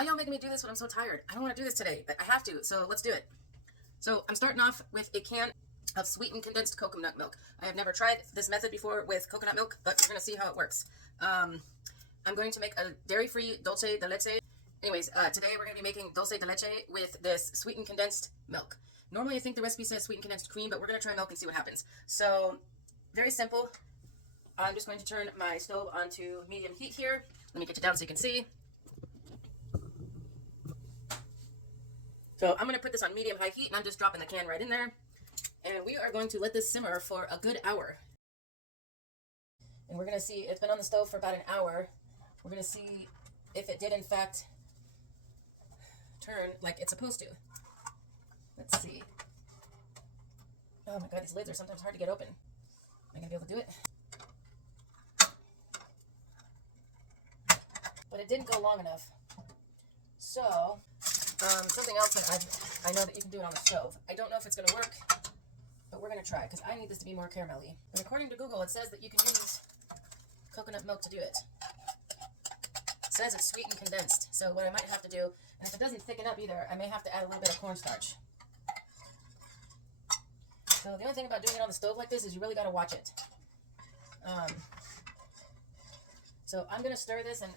Why y'all making me do this when I'm so tired? I don't want to do this today, but I have to, so let's do it. So I'm starting off with a can of sweetened condensed coconut milk. I have never tried this method before with coconut milk, but we're going to see how it works. I'm going to make a dairy-free dulce de leche. Anyways, today we're going to be making dulce de leche with this sweetened condensed milk. Normally I think the recipe says sweetened condensed cream, but we're going to try milk and see what happens. So, very simple. I'm just going to turn my stove onto medium heat here. Let me get you down so you can see. So I'm going to put this on medium-high heat, and I'm just dropping the can right in there. And we are going to let this simmer for a good hour. And we're going to see, it's been on the stove for about an hour. We're going to see if it did, in fact, turn like it's supposed to. Let's see. Oh my god, these lids are sometimes hard to get open. Am I going to be able to do it? But it didn't go long enough. So, something else that I know that you can do it on the stove. I don't know if it's going to work, but we're going to try, because I need this to be more caramelly. And according to Google, it says that you can use coconut milk to do it. It says it's sweet and condensed. So what I might have to do, and if it doesn't thicken up either, I may have to add a little bit of cornstarch. So the only thing about doing it on the stove like this is you really got to watch it. So I'm going to stir this, and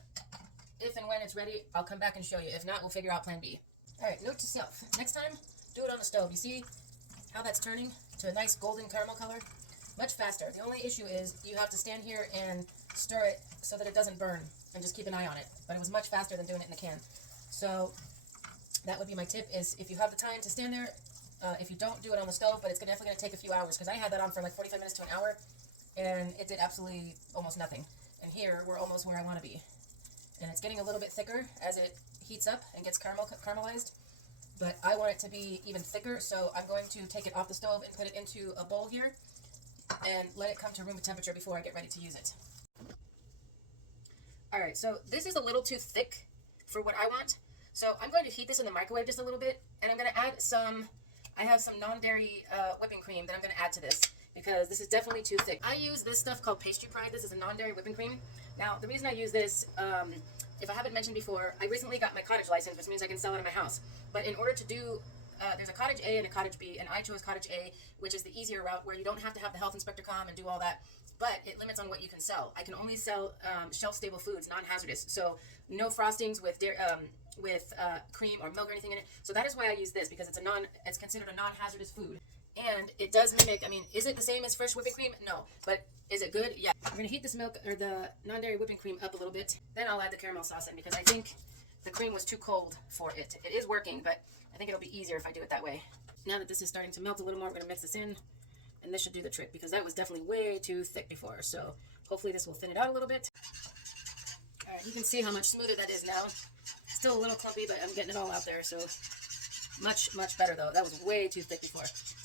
if and when it's ready, I'll come back and show you. If not, we'll figure out plan B. Alright, note to self. Next time, do it on the stove. You see how that's turning to a nice golden caramel color? Much faster. The only issue is you have to stand here and stir it so that it doesn't burn, and just keep an eye on it. But it was much faster than doing it in the can. So that would be my tip, is if you have the time to stand there, if you don't do it on the stove, but it's definitely going to take a few hours, because I had that on for like 45 minutes to an hour, and it did absolutely almost nothing. And here, we're almost where I want to be. And it's getting a little bit thicker as it heats up and gets caramelized. But I want it to be even thicker, so I'm going to take it off the stove and put it into a bowl here and let it come to room temperature before I get ready to use it. Alright, so this is a little too thick for what I want. So I'm going to heat this in the microwave just a little bit, and I'm going to add I have some non-dairy whipping cream that I'm going to add to this, because this is definitely too thick. I use this stuff called Pastry Pride. This is a non-dairy whipping cream. Now, the reason I use this, if I haven't mentioned before, I recently got my cottage license, which means I can sell it in my house. But in order to do, there's a cottage A and a cottage B, and I chose cottage A, which is the easier route, where you don't have to have the health inspector come and do all that, but it limits on what you can sell. I can only sell shelf-stable foods, non-hazardous, so no frostings with cream or milk or anything in it. So that is why I use this, because it's considered a non-hazardous food. And it does mimic, I mean, is it the same as fresh whipping cream? No. But is it good? Yeah. I'm going to heat this milk, or the non-dairy whipping cream, up a little bit. Then I'll add the caramel sauce in, because I think the cream was too cold for it. It is working, but I think it'll be easier if I do it that way. Now that this is starting to melt a little more, we're going to mix this in. And this should do the trick, because that was definitely way too thick before. So hopefully this will thin it out a little bit. Alright, you can see how much smoother that is now. Still a little clumpy, but I'm getting it all out there. So much, much better though. That was way too thick before.